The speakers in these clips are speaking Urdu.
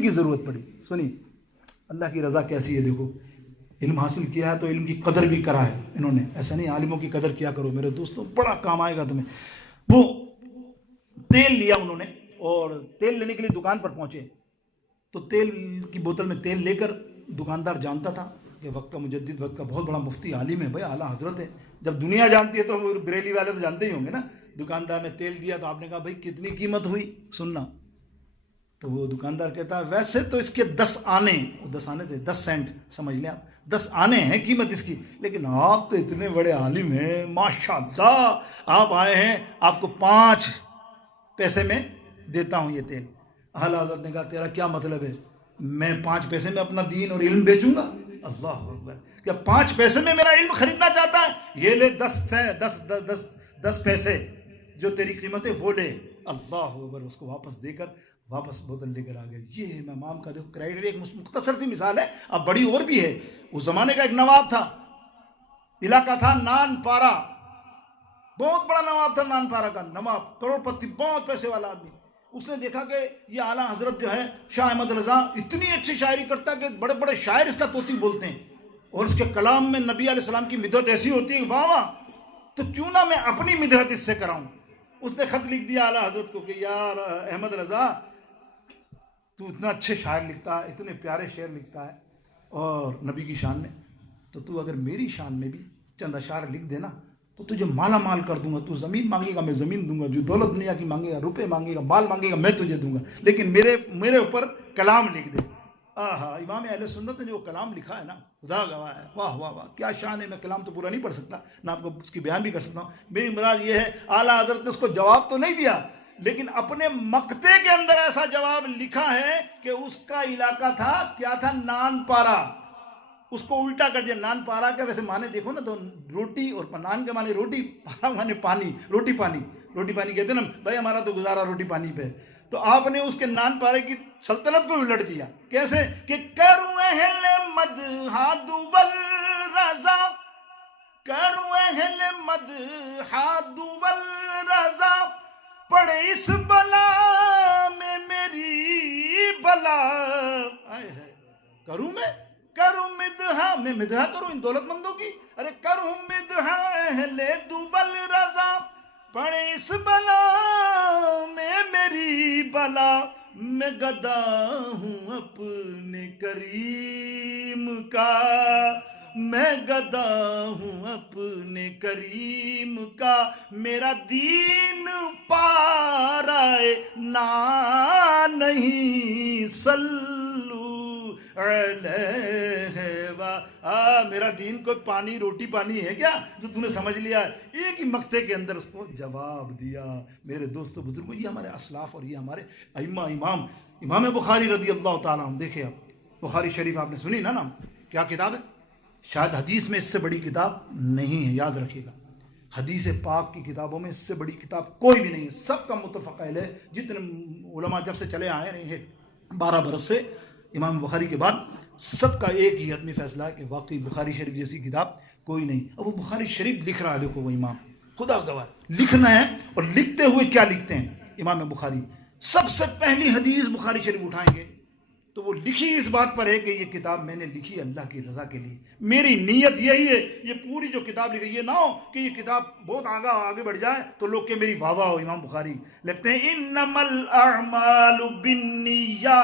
تیل کی ضرورت پڑی. سنی اللہ کی رضا کیسی ہے. دیکھو علم حاصل کیا ہے تو علم کی قدر بھی کرا ہے انہوں نے. ایسا نہیں عالموں کی قدر کیا کرو میرے دوستوں, بڑا کام آئے گا تمہیں. وہ تیل لیا انہوں نے اور تیل لینے کے لیے دکان پر پہنچے تو تیل کی بوتل میں تیل لے کر دکاندار جانتا تھا کہ وقت کا مجدد, وقت کا بہت بڑا مفتی عالم ہے بھائی, اعلیٰ حضرت ہے. جب دنیا جانتی ہے تو بریلی والے تو جانتے ہی ہوں گے نا. دکاندار نے تیل دیا تو آپ نے کہا بھائی کتنی قیمت ہوئی سننا. تو وہ دکاندار کہتا ہے ویسے تو اس کے 10 آنے, 10 آنے تھے 10 سینٹ سمجھ لیں آپ, 10 آنے ہیں قیمت اس کی, لیکن آپ تو اتنے بڑے عالم ہیں ماشاء اللہ, آپ آئے ہیں آپ کو 5 پیسے میں دیتا ہوں یہ تیل. اعلیٰ حضرت نے کہا تیرا کیا مطلب ہے, میں 5 پیسے میں اپنا دین اور علم بیچوں گا؟ اللہ اکبر, کیا 5 پیسے میں میرا علم خریدنا چاہتا ہے؟ یہ لے 10 پیسے جو تیری قیمت ہے وہ لے. اللہ اکبر, اس کو واپس دے کر واپس بوتل لے کر آ گئے. یہ امام کا دیکھو کرائٹیریا, ایک مختصر سی مثال ہے, اب بڑی اور بھی ہے. اس زمانے کا ایک نواب تھا, علاقہ تھا نان پارا, بہت بڑا نواب تھا نان پارا کا نواب, کروڑ پتی, بہت پیسے والا آدمی. اس نے دیکھا کہ یہ اعلیٰ حضرت جو ہے شاہ احمد رضا اتنی اچھی شاعری کرتا کہ بڑے بڑے شاعر اس کا طوطی بولتے ہیں, اور اس کے کلام میں نبی علیہ السلام کی مدحت ایسی ہوتی ہے واہ واہ, تو کیوں نہ میں اپنی مدحت اس سے کراؤں. اس نے خط لکھ دیا اعلیٰ حضرت کو کہ یار احمد رضا تو اتنا اچھے شاعر لکھتا ہے, اتنے پیارے شعر لکھتا ہے اور نبی کی شان میں, تو اگر میری شان میں بھی چند اشعار لکھ دینا تو تجھے مالا مال کر دوں گا. تو زمین مانگے گا میں زمین دوں گا, جو دولت دنیا کی مانگے گا, روپے مانگے گا, مال مانگے گا, میں تجھے دوں گا, لیکن میرے اوپر کلام لکھ دے. آہا, امام اہل سنت نے جو کلام لکھا ہے نا, خدا گواہ ہے, واہ واہ واہ کیا شان ہے. میں کلام تو پورا نہیں پڑھ سکتا, نہ آپ کو اس کی بیان بھی کر سکتا ہوں. میری مراد یہ ہے اعلیٰ حضرت نے اس کو جواب تو نہیں دیا, لیکن اپنے مقطع کے اندر ایسا جواب لکھا ہے کہ اس کا علاقہ تھا کیا تھا, نان پارا. اس کو الٹا کر دیا. نان پارا کا ویسے معنی دیکھو نا تو روٹی, اور نان کے معنی روٹی, پارا معنی پانی, روٹی پانی. روٹی پانی کہتے ہیں نا بھائی, ہمارا تو گزارا روٹی پانی پہ. تو آپ نے اس کے نان پارے کی سلطنت کو الٹ دیا. کیسے کہ کروں اہل مدحہ دول رضا, کروں اہل مدحہ دول رضا, پڑے اس بلا میں میری بلا. آئے ہے, کروں میں مدحہ کروں ان دولت مندوں کی, ارے کروں مدحہ اہل دول رضا, پڑے اس بلا میں میری بلا. میں گدا ہوں اپنے کریم کا, میں گدا ہوں اپنے کریم کا, میرا دین پارائے نا نہیں, صلو علیہ میرا دین کو پانی, روٹی پانی ہے کیا جو تم نے سمجھ لیا ہے. ایک ہی مقطع کے اندر اس کو جواب دیا. میرے دوستو بزرگوں, یہ ہمارے اسلاف اور یہ ہمارے ائمہ, امام بخاری رضی اللہ تعالیٰ عنہ. دیکھیں آپ بخاری شریف آپ نے سنی نا نام, کیا کتاب ہے, شاید حدیث میں اس سے بڑی کتاب نہیں ہے, یاد رکھیے گا. حدیث پاک کی کتابوں میں اس سے بڑی کتاب کوئی بھی نہیں ہے. سب کا متفق ہے, جتنے علماء جب سے چلے آئے رہے ہیں 12 برس سے, امام بخاری کے بعد سب کا ایک ہی حتمی فیصلہ ہے کہ واقعی بخاری شریف جیسی کتاب کوئی نہیں. اب وہ بخاری شریف لکھ رہا ہے, دیکھو وہ امام, خدا گواہ, لکھنا ہے. اور لکھتے ہوئے کیا لکھتے ہیں امام بخاری, سب سے پہلی حدیث بخاری شریف اٹھائیں گے تو وہ لکھی اس بات پر ہے کہ یہ کتاب میں نے لکھی اللہ کی رضا کے لیے, میری نیت یہی ہے. یہ پوری جو کتاب لکھی, یہ نہ ہو کہ یہ کتاب بہت آگے بڑھ جائے تو لوگ کہ میری واہ واہ ہو. امام بخاری لکھتے ہیں انما الاعمال بالنیات,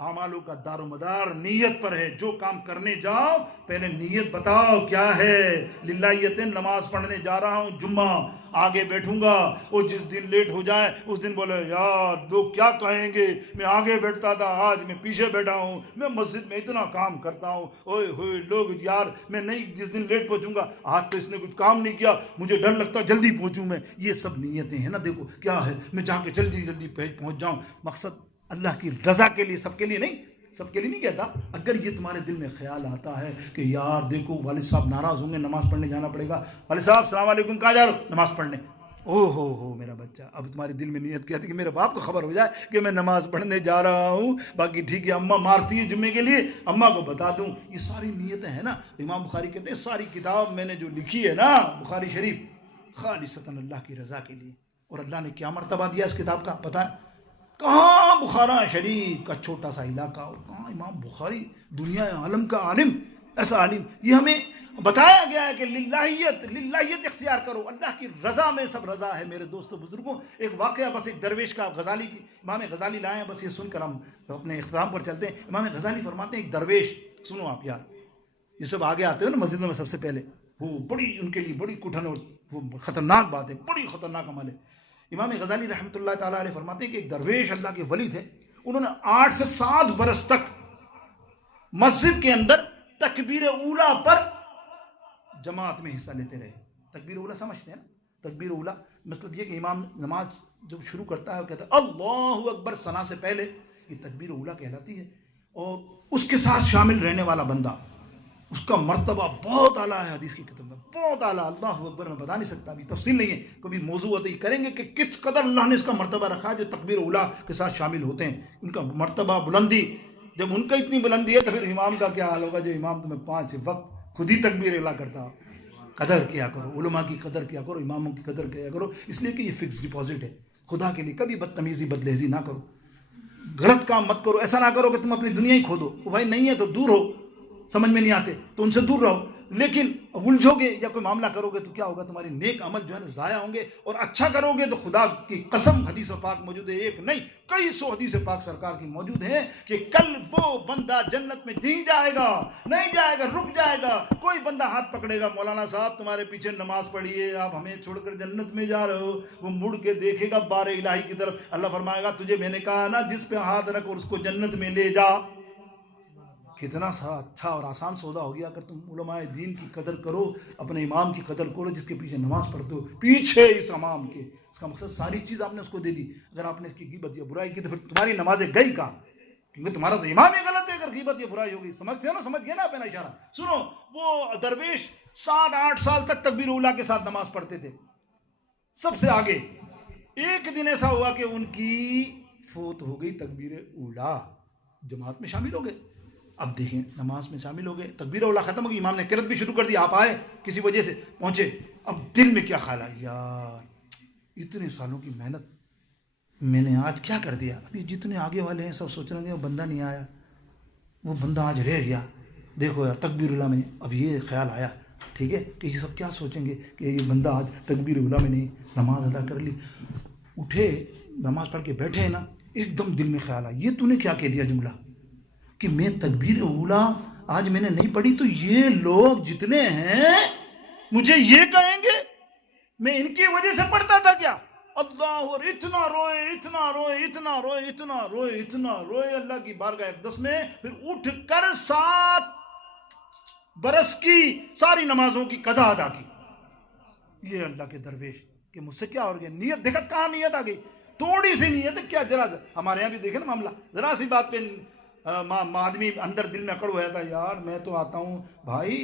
اعمالوں کا دار و مدار نیت پر ہے. جو کام کرنے جاؤ پہلے نیت بتاؤ کیا ہے. للہیتن, نماز پڑھنے جا رہا ہوں جمعہ, آگے بیٹھوں گا, وہ جس دن لیٹ ہو جائے اس دن بولے یار لوگ کیا کہیں گے, میں آگے بیٹھتا تھا آج میں پیچھے بیٹھا ہوں, میں مسجد میں اتنا کام کرتا ہوں, اوئے ہوئے لوگ یار میں نہیں, جس دن لیٹ پہنچوں گا آج تو اس نے کچھ کام نہیں کیا, مجھے ڈر لگتا جلدی پہنچوں میں. یہ سب نیتیں ہیں نا. دیکھو کیا ہے, میں جا کے جلدی پہنچ جاؤں. مقصد اللہ کی رضا کے لیے, سب کے لیے نہیں, سب کے لیے نہیں کہتا. اگر یہ تمہارے دل میں خیال آتا ہے کہ یار دیکھو والد صاحب ناراض ہوں گے, نماز پڑھنے جانا پڑے گا, والد صاحب السلام علیکم, کہاں جا رہے ہو, نماز پڑھنے. او ہو میرا بچہ, اب تمہارے دل میں نیت کیا تھی کہ میرے باپ کو خبر ہو جائے کہ میں نماز پڑھنے جا رہا ہوں, باقی ٹھیک ہے اماں مارتی ہے جمعے کے لیے, اماں کو بتا دوں. یہ ساری نیتیں ہیں نا. امام بخاری کہتے ہیں ساری کتاب میں نے جو لکھی ہے نا بخاری شریف, خالصتاً اللہ کی رضا کے لیے. اور اللہ نے کیا مرتبہ دیا اس کتاب کا پتہ ہے, کہاں بخارا شریف کا چھوٹا سا علاقہ، اور کہاں امام بخاری دنیا عالم کا عالم، ایسا عالم. یہ ہمیں بتایا گیا ہے کہ للہیت اختیار کرو، اللہ کی رضا میں سب رضا ہے. میرے دوستو بزرگوں، ایک واقعہ بس ایک درویش کا، غزالی کی، امام غزالی لائے ہیں، بس یہ سن کر ہم اپنے اختتام پر چلتے ہیں. امام غزالی فرماتے ہیں ایک درویش، سنو آپ یار، یہ سب آگے آتے ہو نا مسجدوں میں سب سے پہلے، وہ بڑی ان کے لیے بڑی کٹھن اور وہ خطرناک بات ہے، بڑی خطرناک عمل ہے. امام غزالی رحمۃ اللہ تعالیٰ علیہ فرماتے ہیں کہ ایک درویش اللہ کے ولی تھے، انہوں نے 8 سے 7 برس تک مسجد کے اندر تکبیر اولا پر جماعت میں حصہ لیتے رہے. تکبیر اولا سمجھتے ہیں نا؟ تکبیر اولا مطلب یہ کہ امام نماز جب شروع کرتا ہے وہ کہتا ہے اللہ اکبر ثنا سے پہلے، یہ تکبیر اولا کہلاتی ہے. اور اس کے ساتھ شامل رہنے والا بندہ، اس کا مرتبہ بہت اعلیٰ ہے، حدیث کی کتاب میں بہت اعلیٰ. اللہ اکبر میں بتا نہیں سکتا، ابھی تفصیل نہیں ہے، کبھی موضوع ہوتے ہی کریں گے کہ کس قدر اللہ نے اس کا مرتبہ رکھا ہے جو تکبیر اولا کے ساتھ شامل ہوتے ہیں. ان کا مرتبہ بلندی، جب ان کا اتنی بلندی ہے تو پھر امام کا کیا حال ہوگا جو امام تمہیں 5 وقت خود ہی تکبیر اولا کرتا. قدر کیا کرو، علماء کی قدر کیا کرو، اماموں کی قدر کیا کرو، اس لیے کہ یہ فکس ڈپازٹ ہے. خدا کے لیے کبھی بدتمیزی بدلہذی نہ کرو، غلط کام مت کرو. ایسا نہ کرو کہ تم اپنی دنیا ہی کھو دو. وہ بھائی نہیں ہے تو دور ہو، سمجھ میں نہیں آتے تو ان سے دور رہو. لیکن الجھو گے یا کوئی معاملہ کرو گے تو کیا ہوگا، تمہاری نیک عمل جو ہے نا ضائع ہوں گے. اور اچھا کرو گے تو خدا کی قسم حدیث پاک موجود ہے، ایک نہیں کئی سو حدیث پاک سرکار کی موجود ہے کہ کل وہ بندہ جنت میں نہیں جائے گا، نہیں جائے گا، رک جائے گا. کوئی بندہ ہاتھ پکڑے گا، مولانا صاحب تمہارے پیچھے نماز پڑھیے، آپ ہمیں چھوڑ کر جنت میں جا رہے ہو. وہ مڑ کے دیکھے گا بار الہی کی طرف، اللہ فرمائے گا تجھے میں نے کہا نا جس پہ ہاتھ رکھ اور اس کو جنت میں لے جا. کتنا سا اچھا اور آسان سودا ہو گیا. اگر تم علماء دین کی قدر کرو، اپنے امام کی قدر کرو جس کے پیچھے نماز پڑھتے ہو، پیچھے اس امام کے، اس کا مقصد ساری چیز آپ نے اس کو دے دی. اگر آپ نے اس کی غیبت یا برائی کی تو پھر تمہاری نمازیں گئی کہاں، کیونکہ تمہارا تو امام ہی غلط ہے اگر غیبت یا برائی ہوگی. سمجھتے ہیں نا، سمجھ گئے نا اپنا اشارہ. سنو، وہ درویش 7-8 سال تک تکبیر اولا کے ساتھ نماز پڑھتے تھے سب سے آگے. ایک دن ایسا ہوا کہ ان کی فوت ہو گئی تکبیر اولا، جماعت میں شامل ہو گئے. اب دیکھیں نماز میں شامل ہو گئے، تکبیر اولا ختم ہو گئی، امام نے قرات بھی شروع کر دی، آپ آئے کسی وجہ سے پہنچے. اب دل میں کیا خیال ہے، یار اتنے سالوں کی محنت میں نے آج کیا کر دیا. اب یہ جتنے آگے والے ہیں سب سوچ رہے ہیں وہ بندہ نہیں آیا، وہ بندہ آج رہ گیا. دیکھو یار تکبیر اولا میں اب یہ خیال آیا، ٹھیک ہے کہ یہ سب کیا سوچیں گے کہ یہ بندہ آج تکبیر اولا میں نہیں نماز ادا کر لی. اٹھے نماز پڑھ کے بیٹھے نا، ایک دم دل میں خیال آیا، یہ تو نے کیا کہہ دیا جملہ کہ میں تکبیر اولا آج میں نے نہیں پڑھی تو یہ لوگ جتنے ہیں مجھے یہ کہیں گے میں ان کی وجہ سے پڑھتا تھا کیا. اللہ، اور اتنا روئے اتنا روئے اتنا روئے اتنا روئے اتنا روئے اللہ کی بارگاہ اقدس میں. پھر اٹھ کر 7 برس کی ساری نمازوں کی قضا ادا کی. یہ اللہ کے درویش کہ مجھ سے کیا ہو گیا. نیت دیکھا کہاں نیت آ گئی، تھوڑی سی نیت ہے کیا. ذرا ہمارے یہاں بھی دیکھیں نا معاملہ، ذرا سی بات پہ آدمی اندر دل میں اکڑ ہوا تھا، یار میں تو آتا ہوں بھائی،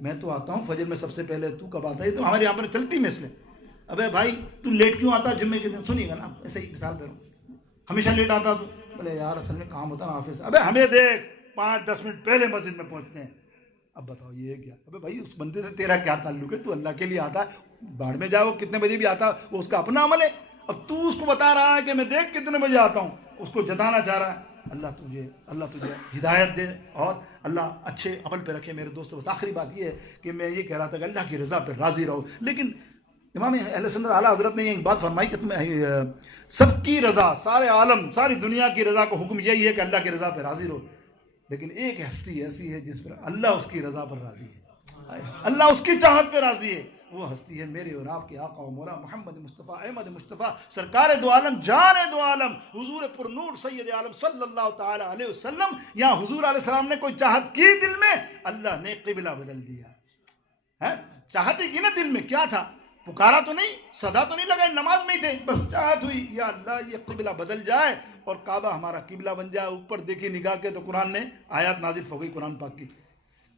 میں تو آتا ہوں فجر میں سب سے پہلے، تو کب آتا ہے. تو ہمارے یہاں پر چلتی مثلیں، ابے بھائی تو لیٹ کیوں آتا جمعے کے دن، سنیے گا نا ایسے ہی مثال دے رہا ہوں، ہمیشہ لیٹ آتا تو بولے یار اصل میں کام ہوتا نا آفس. ابے ہمیں دیکھ 5-10 منٹ پہلے مسجد میں پہنچتے ہیں. اب بتاؤ یہ کیا. ابے بھائی اس بندے سے تیرا کیا تعلق ہے، تو اللہ کے لیے آتا ہے، باڑ میں جاؤ کتنے بجے بھی آتا وہ اس کا اپنا عمل ہے. اب تو اس کو بتا رہا ہے کہ میں دیکھ کتنے بجے آتا ہوں، اس کو جتانا چاہ رہا ہے. اللہ تجھے ہدایت دے اور اللہ اچھے عمل پہ رکھے. میرے دوستو بس آخری بات یہ ہے کہ میں یہ کہہ رہا تھا کہ اللہ کی رضا پہ راضی رہو. لیکن امام اہل سنت اعلیٰ حضرت نے ایک بات فرمائی کہ تم سب کی رضا، سارے عالم ساری دنیا کی رضا کو حکم یہی ہے کہ اللہ کی رضا پہ راضی رہو. لیکن ایک ہستی ایسی ہے جس پر اللہ اس کی رضا پر راضی ہے، اللہ اس کی چاہت پہ راضی ہے. وہ ہستی ہے میرے اور آپ کے آقا و مولا محمد مصطفیٰ احمد مصطفیٰ سرکار دو عالم جان دو عالم حضور پر نور سید عالم صلی اللہ تعالی علیہ وسلم. یہاں حضور علیہ السلام نے کوئی چاہت کی دل میں، اللہ نے قبلہ بدل دیا. چاہت ہی کی نا دل میں، کیا تھا، پکارا تو نہیں، صدا تو نہیں لگائی، نماز میں ہی تھے، بس چاہت ہوئی یا اللہ یہ قبلہ بدل جائے اور کعبہ ہمارا قبلہ بن جائے. اوپر دیکھی نگاہ کے تو قرآن نے آیات نازل ہو گئی قرآن پاک کی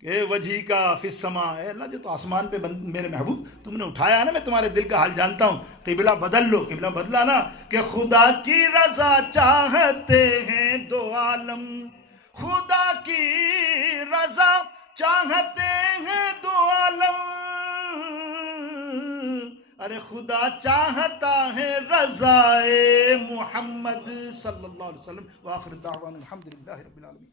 کہ وجہی کا فی السماء، اے اللہ جو تو آسمان پہ میرے محبوب تم نے اٹھایا نا، میں تمہارے دل کا حال جانتا ہوں، قبلہ بدل لو. قبلہ بدلا نا کہ خدا کی رضا چاہتے ہیں دو عالم، خدا کی رضا چاہتے ہیں دو عالم، ارے خدا چاہتا ہے رضائے محمد صلی اللہ علیہ وسلم. وآخر دعوانا الحمدللہ رب العالمین.